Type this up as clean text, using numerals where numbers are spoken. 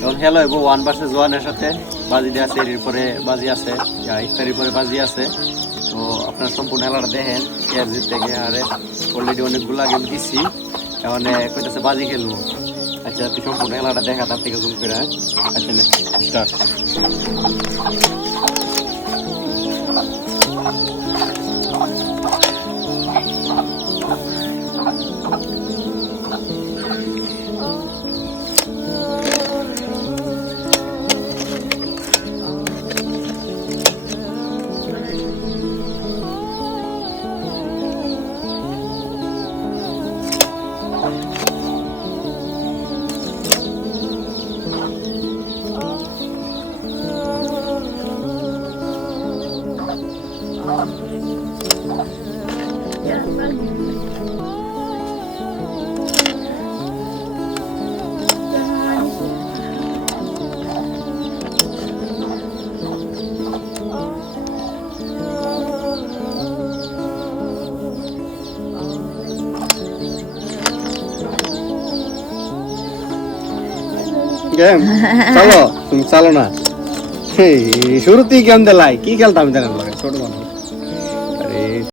এখন খেলা হইব 1 ভার্সেস 1 এর সাথে। বাজি দিয়ে আছে, এর পরে বাজি আছে, ইফতারির পরে বাজি আছে। তো আপনার সম্পূর্ণ খেলাটা দেখেন, কে জিতে কে হারে। অলরেডি অনেকগুলো গেম দিচ্ছি, এখন কইতাছে বাজি খেলবো। আচ্ছা তুই সম্পূর্ণ খেলাটা দেখা, তার থেকে জুম করে। আচ্ছা স্টার্ট। গেম চলো, তুমি চালো না। শুরুতেই গেম দিলাই, কি খেলতাম জানেন ছোট মানুষ।